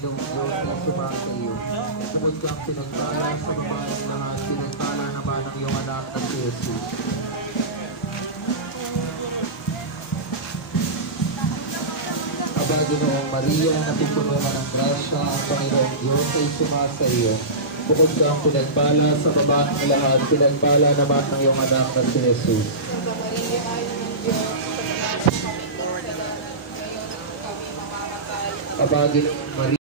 Panginoong Diyos na sumasa iyo. Bukod kang pinagpala sa babaeng lahat, pinagpala naman ang iyong anak na si Jesus. Aba, Ginoong Maria, napupuno ka ng grasya, ang Panginoong Diyos ay sumasa iyo. Bukod kang pinagpala sa babaeng lahat, pinagpala naman ang iyong anak na si Jesus. Santa Maria, Ina ng Diyos, panalangin kami kasalanan, ngayon at kami mamamatay. Aba, Ginoong Maria,